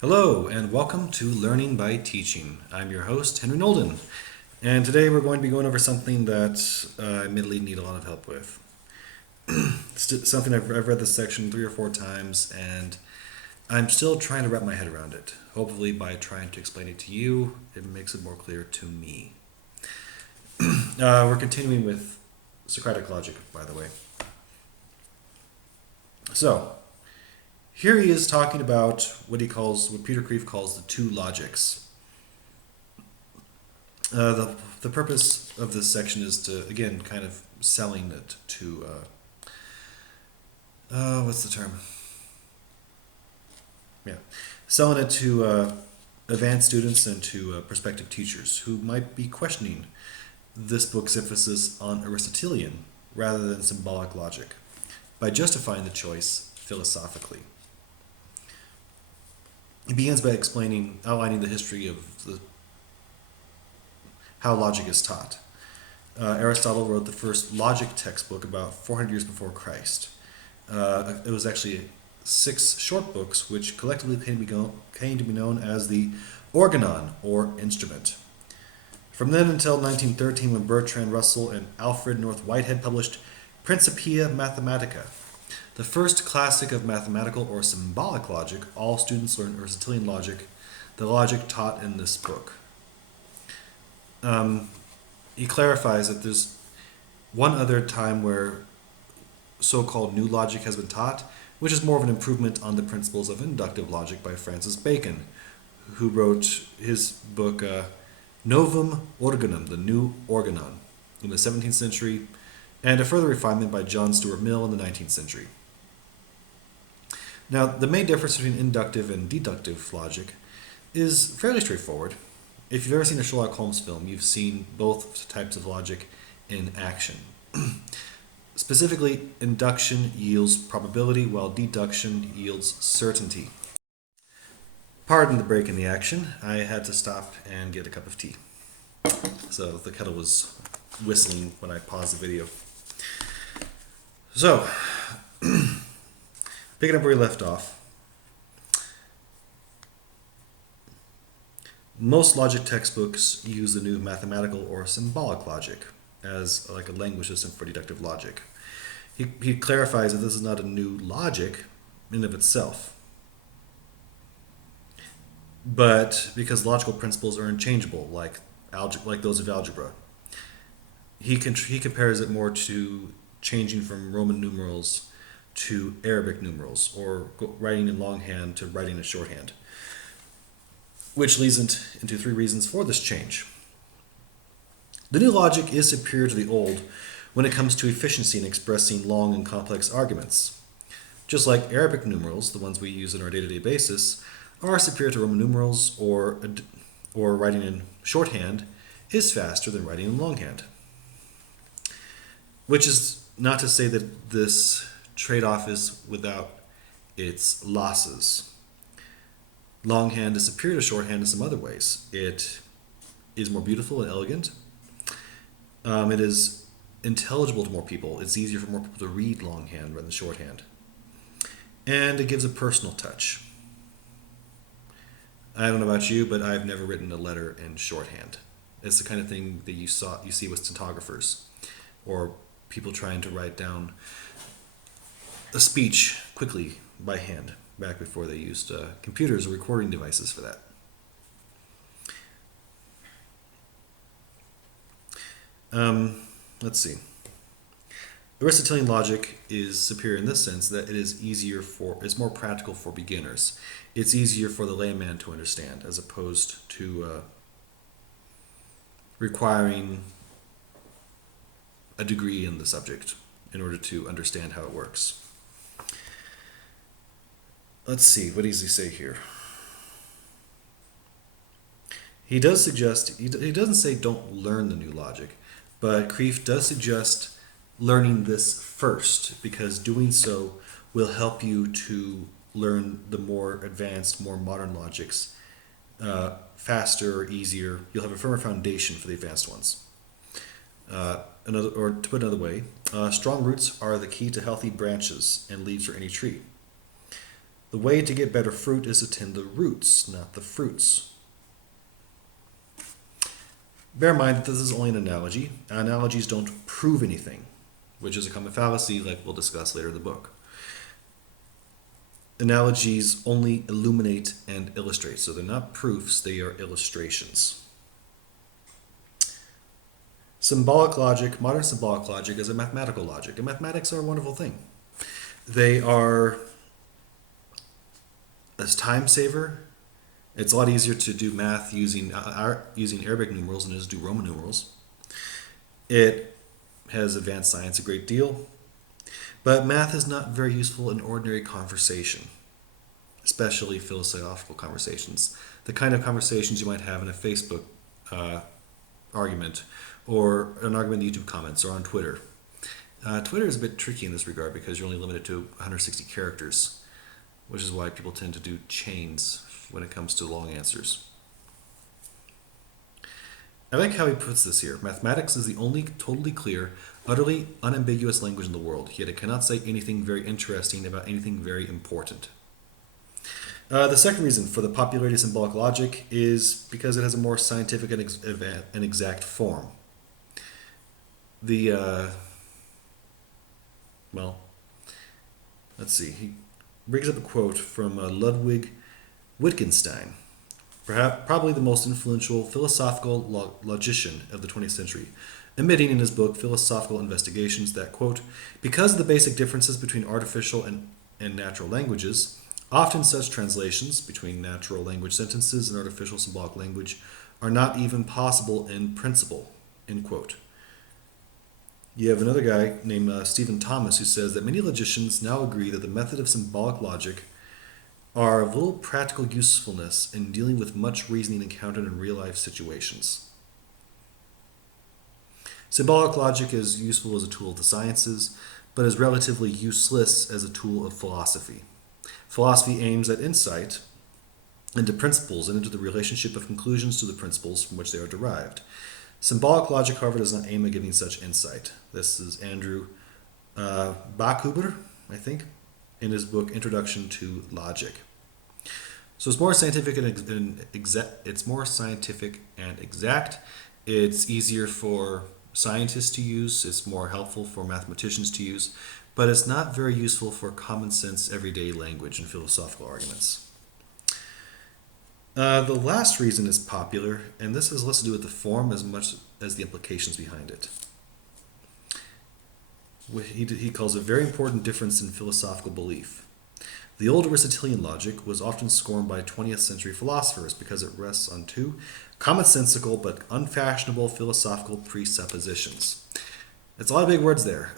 Hello, and welcome to Learning by Teaching. I'm your host, Henry Nolden, and today we're going to be going over something that I admittedly need a lot of help with. It's something I've read this section 3 or 4 times, and I'm still trying to wrap my head around it. Hopefully, by trying to explain it to you, it makes it more clear to me. We're continuing with Socratic logic, by the way. So, here he is talking about what Peter Kreeft calls the two logics. The purpose of this section is to, again, kind of selling it to, what's the term? Yeah, selling it to advanced students and to prospective teachers who might be questioning this book's emphasis on Aristotelian rather than symbolic logic by justifying the choice philosophically. He begins by outlining the history of how logic is taught. Aristotle wrote the first logic textbook about 400 years before Christ. It was actually 6 short books, which collectively came to be known as the organon, or instrument. From then until 1913, when Bertrand Russell and Alfred North Whitehead published Principia Mathematica, the first classic of mathematical or symbolic logic, all students learn Aristotelian logic, the logic taught in this book. He clarifies that there's one other time where so-called new logic has been taught, which is more of an improvement on the principles of inductive logic by Francis Bacon, who wrote his book Novum Organum, the New Organon, in the 17th century, and a further refinement by John Stuart Mill in the 19th century. Now, the main difference between inductive and deductive logic is fairly straightforward. If you've ever seen a Sherlock Holmes film, you've seen both types of logic in action. Specifically, induction yields probability, while deduction yields certainty. Pardon the break in the action. I had to stop and get a cup of tea. So the kettle was whistling when I paused the video. So, picking up where we left off. Most logic textbooks use the new mathematical or symbolic logic as like a language system for deductive logic. He clarifies that this is not a new logic in and of itself, but because logical principles are unchangeable, like those of algebra. He compares it more to changing from Roman numerals to Arabic numerals, or writing in longhand to writing in shorthand, which leads into 3 reasons for this change. The new logic is superior to the old when it comes to efficiency in expressing long and complex arguments. Just like Arabic numerals, the ones we use on our day-to-day basis, are superior to Roman numerals, or writing in shorthand is faster than writing in longhand. Which is not to say that this trade-off is without its losses. Longhand is superior to shorthand in some other ways. It is more beautiful and elegant. It is intelligible to more people. It's easier for more people to read longhand rather than shorthand. And it gives a personal touch. I don't know about you, but I've never written a letter in shorthand. It's the kind of thing that you see with stenographers or people trying to write down a speech quickly by hand, back before they used computers or recording devices for that. Let's see. Aristotelian logic is superior in this sense that it's more practical for beginners. It's easier for the layman to understand, as opposed to requiring a degree in the subject in order to understand how it works. Let's see, what does he say here? He does suggest, he doesn't say don't learn the new logic, but Kreeft does suggest learning this first, because doing so will help you to learn the more advanced, more modern logics faster or easier. You'll have a firmer foundation for the advanced ones. Or to put another way, strong roots are the key to healthy branches and leaves for any tree. The way to get better fruit is to tend the roots, not the fruits. Bear in mind that this is only an analogy. Analogies don't prove anything, which is a common fallacy like we'll discuss later in the book. Analogies only illuminate and illustrate, so they're not proofs, they are illustrations. Symbolic logic, modern symbolic logic, is a mathematical logic, and mathematics are a wonderful thing. They are a time saver. It's a lot easier to do math using Arabic numerals than it is to do Roman numerals. It has advanced science a great deal, but math is not very useful in ordinary conversation, especially philosophical conversations. The kind of conversations you might have in a Facebook argument, or an argument in YouTube comments, or on Twitter. Twitter is a bit tricky in this regard because you're only limited to 160 characters, which is why people tend to do chains when it comes to long answers. I like how he puts this here. Mathematics is the only totally clear, utterly unambiguous language in the world, yet it cannot say anything very interesting about anything very important. The second reason for the popularity of symbolic logic is because it has a more scientific and exact form. Let's see. He brings up a quote from Ludwig Wittgenstein, probably the most influential philosophical logician of the 20th century, admitting in his book Philosophical Investigations that, quote, because of the basic differences between artificial and natural languages, often such translations between natural language sentences and artificial symbolic language are not even possible in principle, end quote. You have another guy named Stephen Thomas who says that many logicians now agree that the method of symbolic logic are of little practical usefulness in dealing with much reasoning encountered in real-life situations. Symbolic logic is useful as a tool of the sciences, but is relatively useless as a tool of philosophy. Philosophy aims at insight into principles and into the relationship of conclusions to the principles from which they are derived. Symbolic logic, however, does not aim at giving such insight. This is Andrew Bachhuber, I think, in his book Introduction to Logic. So it's more scientific and exact. It's easier for scientists to use. It's more helpful for mathematicians to use, but it's not very useful for common sense, everyday language and philosophical arguments. The last reason it's popular, and this has less to do with the form as much as the implications behind it. He calls a very important difference in philosophical belief. The old Aristotelian logic was often scorned by 20th century philosophers because it rests on two commonsensical but unfashionable philosophical presuppositions. It's a lot of big words there.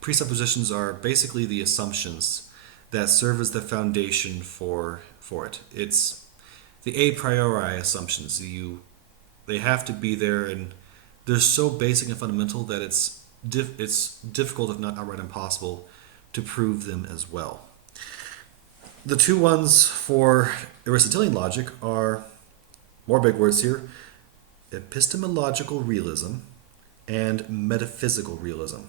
Presuppositions are basically the assumptions that serve as the foundation for it. It's the a priori assumptions. They have to be there, and they're so basic and fundamental that it's difficult, if not outright impossible, to prove them as well. The two ones for Aristotelian logic are, more big words here, epistemological realism and metaphysical realism.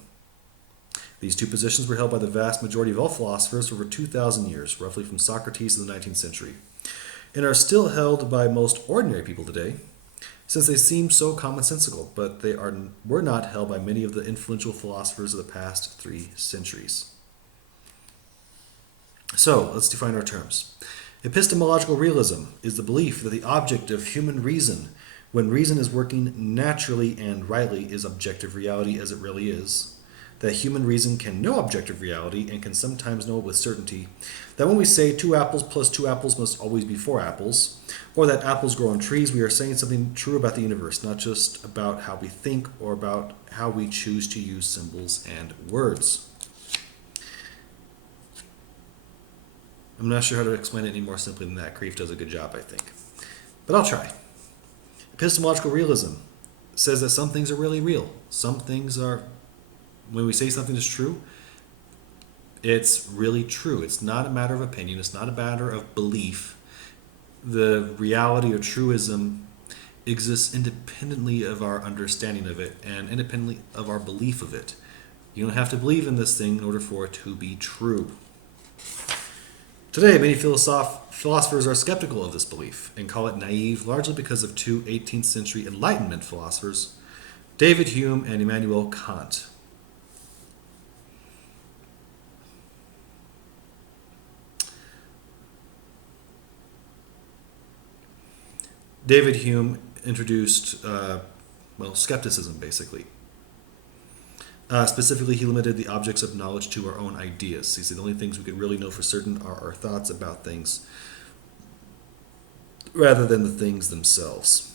These two positions were held by the vast majority of all philosophers for over 2,000 years, roughly from Socrates in the 19th century, and are still held by most ordinary people today, since they seem so commonsensical, but were not held by many of the influential philosophers of the past 3 centuries. So, let's define our terms. Epistemological realism is the belief that the object of human reason, when reason is working naturally and rightly, is objective reality as it really is. That human reason can know objective reality and can sometimes know it with certainty. That when we say 2 apples plus 2 apples must always be 4 apples, or that apples grow on trees, we are saying something true about the universe, not just about how we think or about how we choose to use symbols and words. I'm not sure how to explain it any more simply than that. Kreeft does a good job, I think. But I'll try. Epistemological realism says that some things are really real. Some things are, when we say something is true, it's really true. It's not a matter of opinion. It's not a matter of belief. The reality or truism exists independently of our understanding of it and independently of our belief of it. You don't have to believe in this thing in order for it to be true. Today, many philosophers are skeptical of this belief and call it naive, largely because of two 18th century Enlightenment philosophers, David Hume and Immanuel Kant. David Hume introduced, skepticism, basically. Specifically, he limited the objects of knowledge to our own ideas. He said the only things we could really know for certain are our thoughts about things, rather than the things themselves.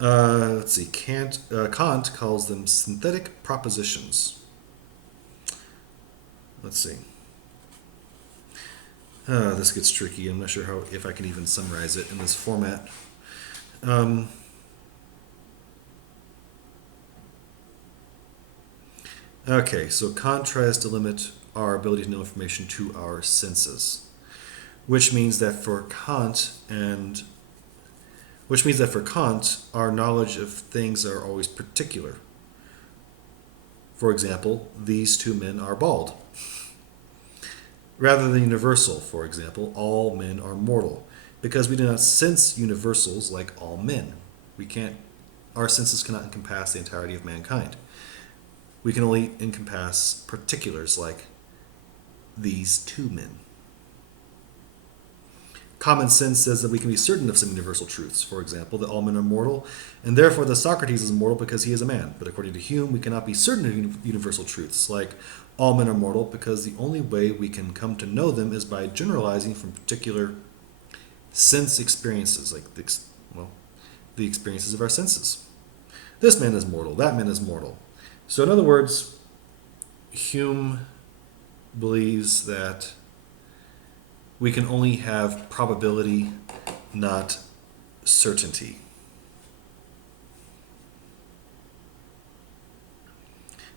Kant calls them synthetic propositions. Let's see. This gets tricky. I'm not sure if I can even summarize it in this format. Okay, so Kant tries to limit our ability to know information to our senses, which means that for Kant, our knowledge of things are always particular. For example, these two men are bald. Rather than universal, for example, all men are mortal, because we do not sense universals like all men. Our senses cannot encompass the entirety of mankind. We can only encompass particulars like these two men. Common sense says that we can be certain of some universal truths, for example, that all men are mortal, and therefore that Socrates is mortal because he is a man. But according to Hume, we cannot be certain of universal truths, like all men are mortal, because the only way we can come to know them is by generalizing from particular sense experiences, like the experiences of our senses. This man is mortal, that man is mortal. So in other words, Hume believes that we can only have probability, not certainty.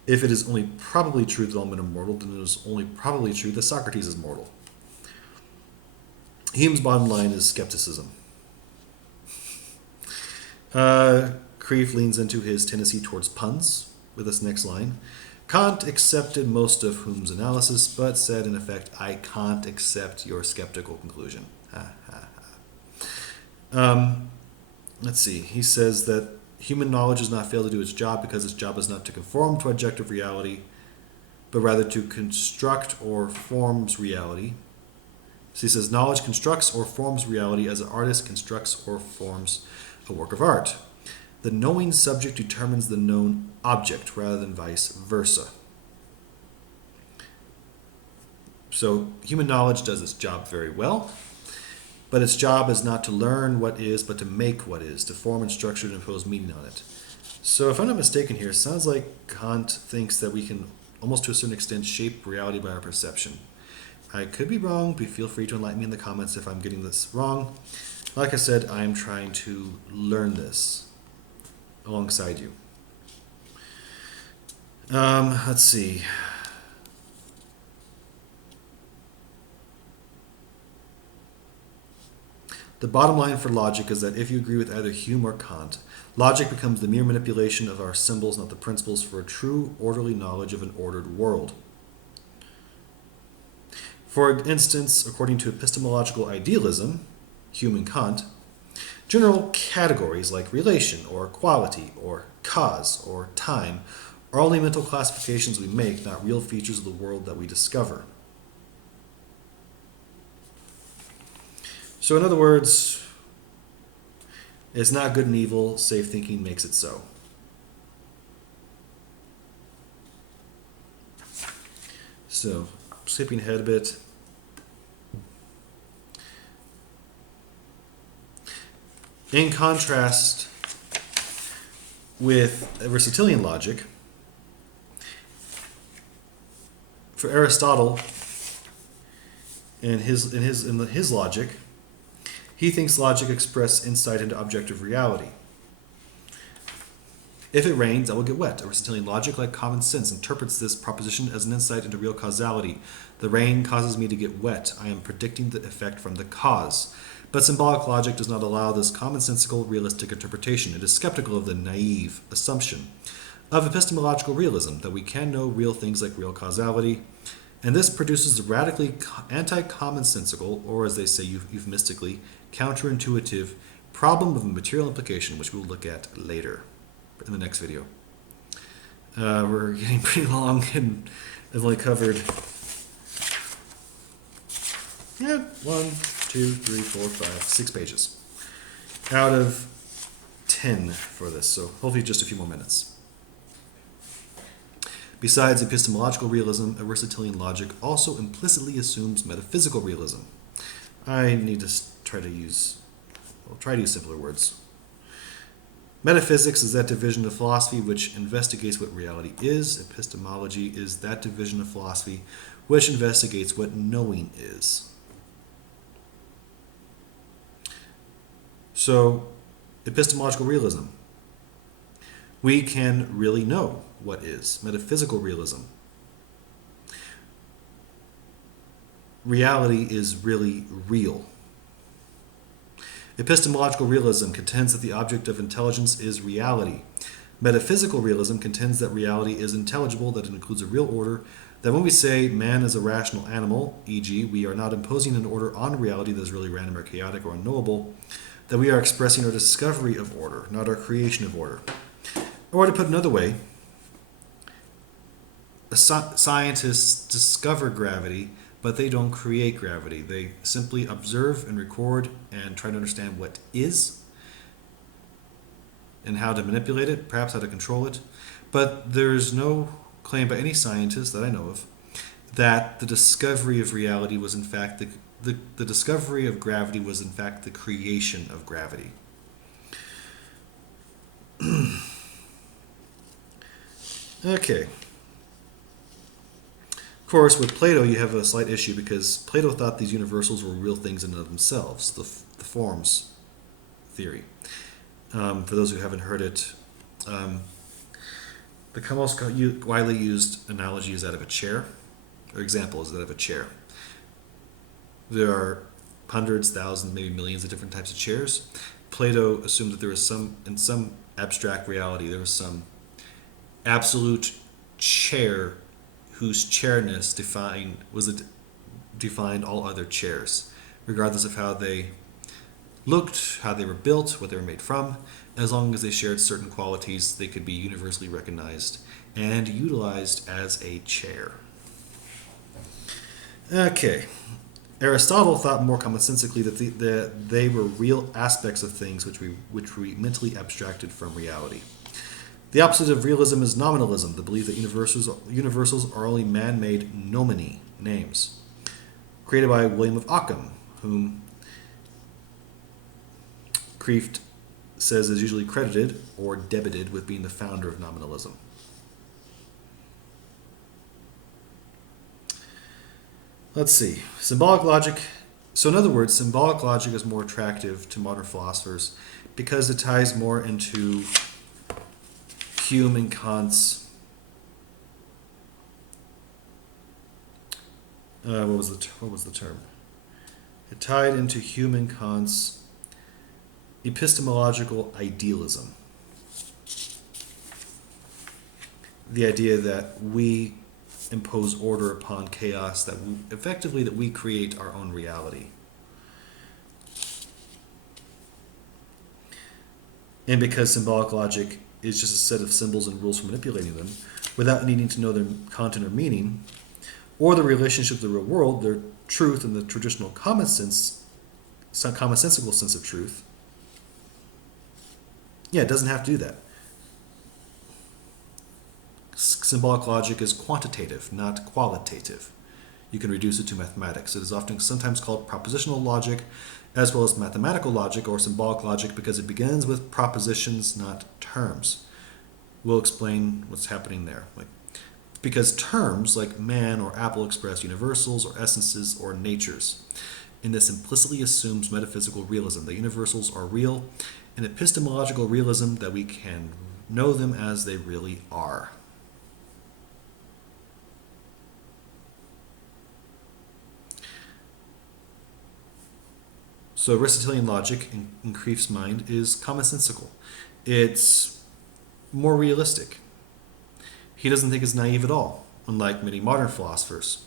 If it is only probably true that all men are mortal, then it is only probably true that Socrates is mortal. Hume's bottom line is skepticism. Kreeft leans into his tendency towards puns with this next line. Kant accepted most of Hume's analysis, but said, in effect, I can't accept your skeptical conclusion. Let's see. He says that human knowledge does not fail to do its job because its job is not to conform to objective reality, but rather to construct or forms reality. So he says knowledge constructs or forms reality as an artist constructs or forms a work of art. The knowing subject determines the known object rather than vice versa. So human knowledge does its job very well, but its job is not to learn what is, but to make what is, to form and structure and impose meaning on it. So if I'm not mistaken here, it sounds like Kant thinks that we can, almost to a certain extent, shape reality by our perception. I could be wrong, but feel free to enlighten me in the comments if I'm getting this wrong. Like I said, I'm trying to learn this alongside you. Let's see. The bottom line for logic is that if you agree with either Hume or Kant, logic becomes the mere manipulation of our symbols, not the principles for a true, orderly knowledge of an ordered world. For instance, according to epistemological idealism, Hume and Kant, general categories like relation or quality or cause or time are only mental classifications we make, not real features of the world that we discover. So in other words, it's not good and evil, safe thinking makes it so. So, skipping ahead a bit. In contrast with Aristotelian logic, for Aristotle, in his logic, he thinks logic expresses insight into objective reality. If it rains, I will get wet. Aristotelian logic, like common sense, interprets this proposition as an insight into real causality. The rain causes me to get wet. I am predicting the effect from the cause. But symbolic logic does not allow this commonsensical, realistic interpretation. It is skeptical of the naive assumption of epistemological realism that we can know real things like real causality, And this produces the radically anti-commonsensical, or as they say euphemistically, counterintuitive problem of a material implication, which we'll look at later in the next video. We're getting pretty long and I've only covered 6 pages out of 10 for this, so hopefully just a few more minutes. Besides epistemological realism, Aristotelian logic also implicitly assumes metaphysical realism. I need to try to use simpler words. Metaphysics is that division of philosophy which investigates what reality is. Epistemology is that division of philosophy which investigates what knowing is. So, epistemological realism. We can really know what is. Metaphysical realism. Reality is really real. Epistemological realism contends that the object of intelligence is reality. Metaphysical realism contends that reality is intelligible, that it includes a real order, that when we say man is a rational animal, e.g., we are not imposing an order on reality that is really random or chaotic or unknowable, that we are expressing our discovery of order, not our creation of order. Or to put another way, scientists discover gravity, but they don't create gravity. They simply observe and record and try to understand what is and how to manipulate it, perhaps how to control it. But there's no claim by any scientist that I know of that the discovery of reality was in fact the discovery of gravity was in fact the creation of gravity. Okay. Of course, with Plato, you have a slight issue because Plato thought these universals were real things in and of themselves, the forms theory. For those who haven't heard it, the most widely used analogy is that of a chair, or example is that of a chair. There are hundreds, thousands, maybe millions of different types of chairs. Plato assumed that there was in some abstract reality, there was some absolute chair whose chairness defined all other chairs, regardless of how they looked, how they were built, what they were made from. As long as they shared certain qualities, they could be universally recognized and utilized as a chair. Okay. Aristotle thought more commonsensically that they were real aspects of things which we mentally abstracted from reality. The opposite of realism is nominalism, the belief that universals are only man-made nomini, names, created by William of Ockham, whom Kreeft says is usually credited or debited with being the founder of nominalism. Let's see. Symbolic logic. So in other words, symbolic logic is more attractive to modern philosophers because it ties more into Hume and Kant's what was the term? It tied into Hume and Kant's epistemological idealism. The idea that we impose order upon chaos, that we create our own reality. And because symbolic logic is just a set of symbols and rules for manipulating them, without needing to know their content or meaning, or the relationship to the real world, their truth in the traditional commonsensical sense of truth, it doesn't have to do that. Symbolic logic is quantitative, not qualitative. You can reduce it to mathematics. It is sometimes called propositional logic, as well as mathematical logic or symbolic logic, because it begins with propositions, not terms. We'll explain what's happening there. Because terms like man or apple express universals or essences or natures. And this implicitly assumes metaphysical realism, that universals are real, and epistemological realism, that we can know them as they really are. So Aristotelian logic, in Kreeft's mind, is commonsensical. It's more realistic. He doesn't think it's naive at all, unlike many modern philosophers.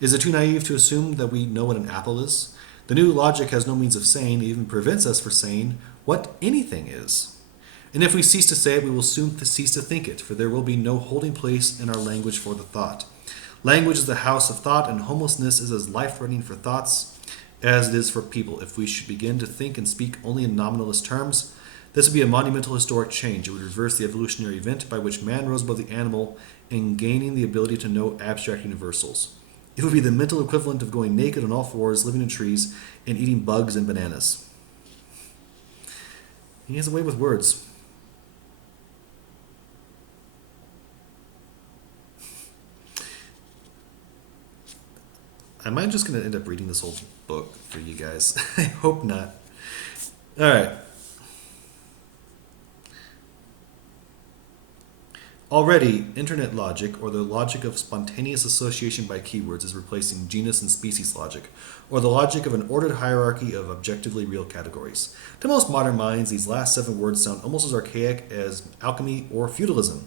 Is it too naive to assume that we know what an apple is? The new logic has no means of saying, it even prevents us from saying what anything is. And if we cease to say it, we will soon cease to think it, for there will be no holding place in our language for the thought. Language is the house of thought, and homelessness is as life-threatening for thoughts as it is for people. If we should begin to think and speak only in nominalist terms, this would be a monumental historic change. It would reverse the evolutionary event by which man rose above the animal in gaining the ability to know abstract universals. It would be the mental equivalent of going naked on all fours, living in trees, and eating bugs and bananas. He has a way with words. Am I just going to end up reading this whole book for you guys? I hope not. All right. Already, internet logic, or the logic of spontaneous association by keywords, is replacing genus and species logic, or the logic of an ordered hierarchy of objectively real categories. To most modern minds, these last 7 words sound almost as archaic as alchemy or feudalism.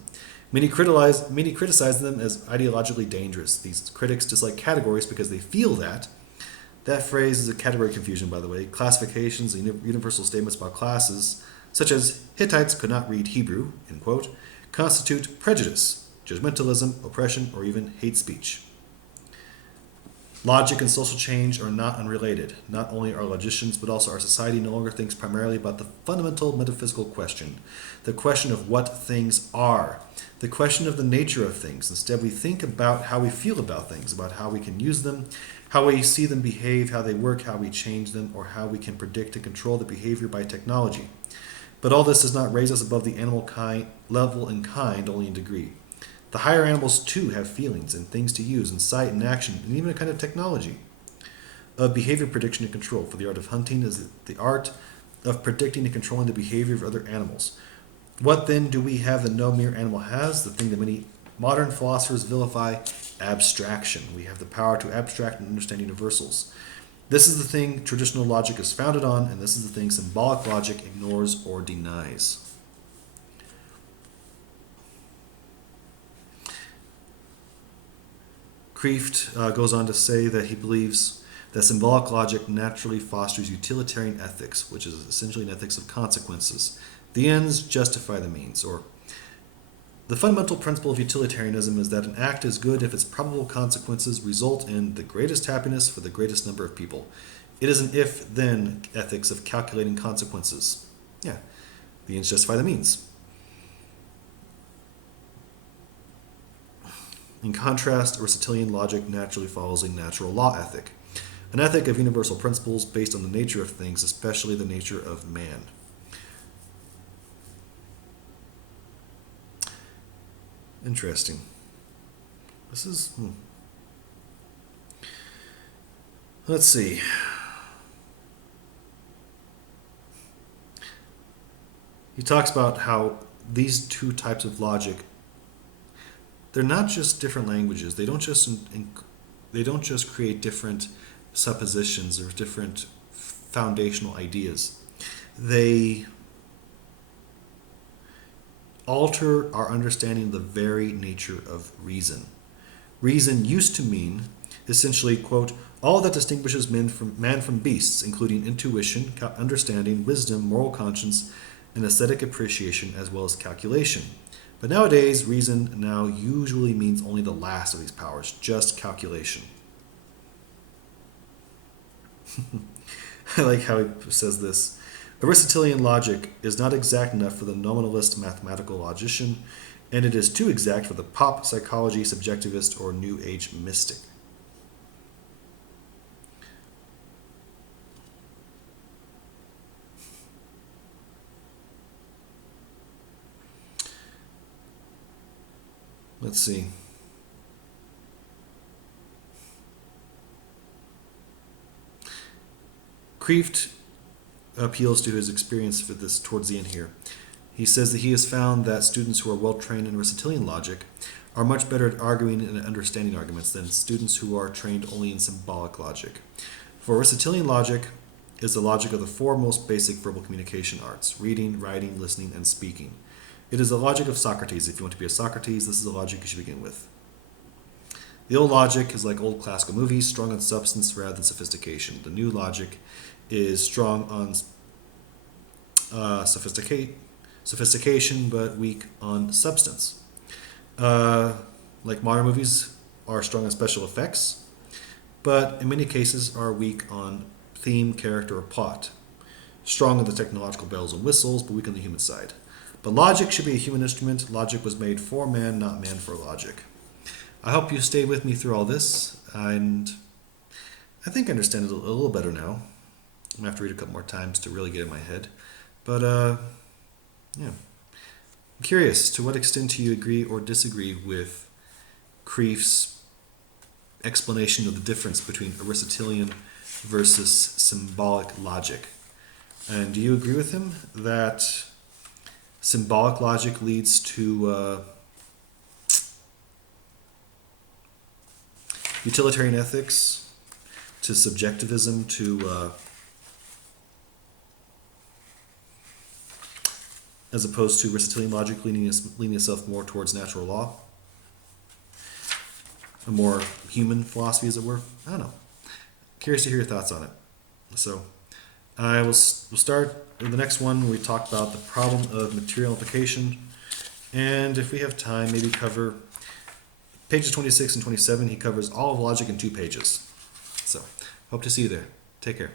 Many criticize them as ideologically dangerous. These critics dislike categories because they feel that. That phrase is a category confusion, by the way. Classifications and universal statements about classes, such as Hittites could not read Hebrew, end quote, constitute prejudice, judgmentalism, oppression, or even hate speech. Logic and social change are not unrelated. Not only are logicians, but also our society no longer thinks primarily about the fundamental metaphysical question, the question of what things are, the question of the nature of things. Instead, we think about how we feel about things, about how we can use them, how we see them behave, how they work, how we change them, or how we can predict and control the behavior by technology. But all this does not raise us above the animal level in kind, only in degree. The higher animals, too, have feelings and things to use, and sight and action, and even a kind of technology of behavior prediction and control. For the art of hunting is the art of predicting and controlling the behavior of other animals. What then do we have that no mere animal has? The thing that many modern philosophers vilify: abstraction. We have the power to abstract and understand universals. This is the thing traditional logic is founded on, and this is the thing symbolic logic ignores or denies. Kreeft goes on to say that he believes that symbolic logic naturally fosters utilitarian ethics, which is essentially an ethics of consequences. The ends justify the means, or the fundamental principle of utilitarianism is that an act is good if its probable consequences result in the greatest happiness for the greatest number of people. It is an if-then ethics of calculating consequences. Yeah, the ends justify the means. In contrast, Aristotelian logic naturally follows a natural law ethic, an ethic of universal principles based on the nature of things, especially the nature of man. Interesting. This is... Let's see. He talks about how these two types of logic, they're not just different languages. They don't just create different suppositions or different foundational ideas. They alter our understanding of the very nature of reason. Reason used to mean, essentially, quote, all that distinguishes man from beasts, including intuition, understanding, wisdom, moral conscience, and aesthetic appreciation, as well as calculation. But nowadays, reason now usually means only the last of these powers, just calculation. I like how he says this. Aristotelian logic is not exact enough for the nominalist mathematical logician, and it is too exact for the pop psychology subjectivist or New Age mystic. Let's see. Kreeft appeals to his experience for this towards the end here. He says that he has found that students who are well trained in Aristotelian logic are much better at arguing and understanding arguments than students who are trained only in symbolic logic. For Aristotelian logic is the logic of the 4 most basic verbal communication arts: reading, writing, listening, and speaking. It is the logic of Socrates. If you want to be a Socrates, this is the logic you should begin with. The old logic is like old classical movies, strong on substance rather than sophistication. The new logic is strong on sophistication but weak on substance. Like modern movies are strong on special effects, but in many cases are weak on theme, character, or plot. Strong on the technological bells and whistles, but weak on the human side. But logic should be a human instrument. Logic was made for man, not man for logic. I hope you stayed with me through all this, and I think I understand it a little better now. I'm going to have to read a couple more times to really get in my head. But, yeah. I'm curious, to what extent do you agree or disagree with Kreeft's explanation of the difference between Aristotelian versus symbolic logic? And do you agree with him that symbolic logic leads to utilitarian ethics, to subjectivism, to as opposed to Aristotelian logic leaning itself more towards natural law? A more human philosophy, as it were? I don't know. Curious to hear your thoughts on it. So, we'll start in the next one. We talk about the problem of material implication, and if we have time, maybe cover pages 26 and 27. He covers all of logic in 2 pages. So, hope to see you there. Take care.